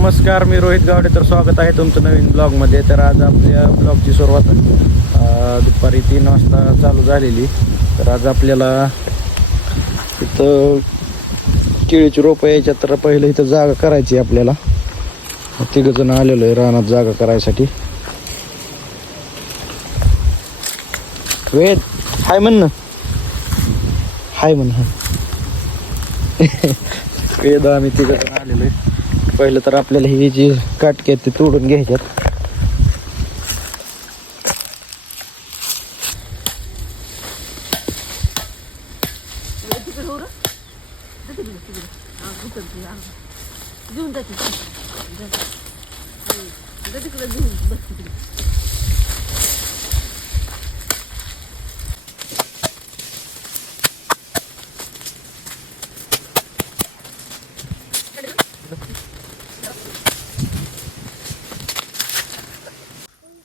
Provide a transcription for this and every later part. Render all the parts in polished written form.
नमस्कार, मी रोहित गावडे. तर स्वागत आहे तुमचं नवीन ब्लॉगमध्ये. तर आज आपल्या ब्लॉगची सुरुवात दुपारी 3 वाजता चालू झालेली. तर आज आपल्याला इथं केळीची रोपं यायच्या. तर पहिलं इथं जागा करायची आपल्याला. तिघजण आलेलो आहे रानात जागा करायसाठी. वेद हाय म्हण ना, हाय म्हण. वेद आम्ही तिघजण आलेलो आहे. पहिलं तर आपल्याला ही जी काटके आहेत ते तोडून घ्यायच्यात.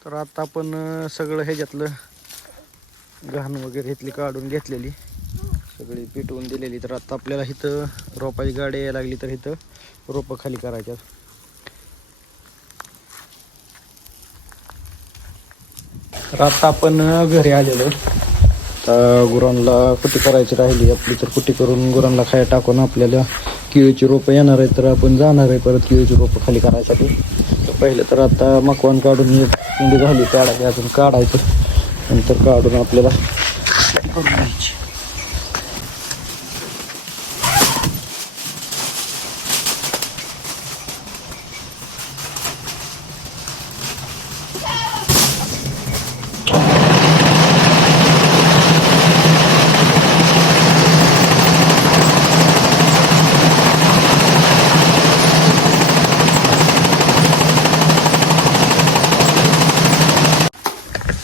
तर आता आपण सगळं ह्याच्यातलं घाण वगैरे इथली काढून घेतलेली, सगळी पिटवून दिलेली. तर आता आपल्याला इथं रोपाची गाडी यायला लागली. तर इथं रोपं खाली करायच्यात. तर आता आपण घरी आलेलो. तर गुरांना कुटी करायची राहिली आपली. तर कुटी करून गुरांना खायला टाकून आपल्याला केळीची रोपं येणार आहे. तर आपण जाणार आहे परत केळीची रोपं खाली करायसाठी. तर पहिलं तर आता मकवान काढून एक पिंडी झाली काढायची, अजून काढायचं. नंतर काढून आपल्याला करून घ्यायची.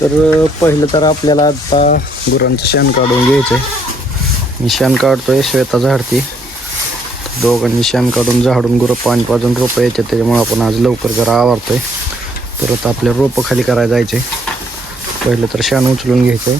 तर पहिलं तर आपल्याला आता गुरांचं शेण काढून घ्यायचं आहे. मी शेण काढतोय, श्वेता झाडती. दोघांनी शेण काढून झाडून गुरं पाणी पाजून रोपं यायचे, त्याच्यामुळे आपण आज लवकर जरा आवरतोय. परत आपल्या रोपं खाली करायला जायचे. पहिलं तर शेण उचलून घ्यायचं.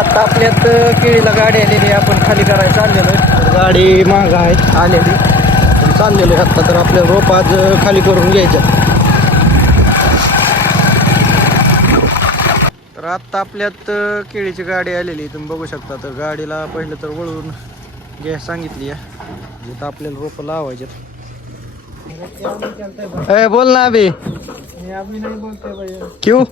आता आपल्यात केळीला गाडी आलेली, आपण खाली करायला चाललेलो आहे. गाडी मागं आहे आलेली, चाललेलो आहे आत्ता. तर आपल्या रोप आज खाली करून घ्यायच्या. तर आत्ता आपल्यात केळीची गाडी आलेली तुम्ही बघू शकता. तर गाडीला पहिलं तर वळून घ्यायला सांगितली आहे, जिथं आपल्याला रोपं लावायचे. बोल ना अभि. अभी नहीं बोलते भैया. क्यों?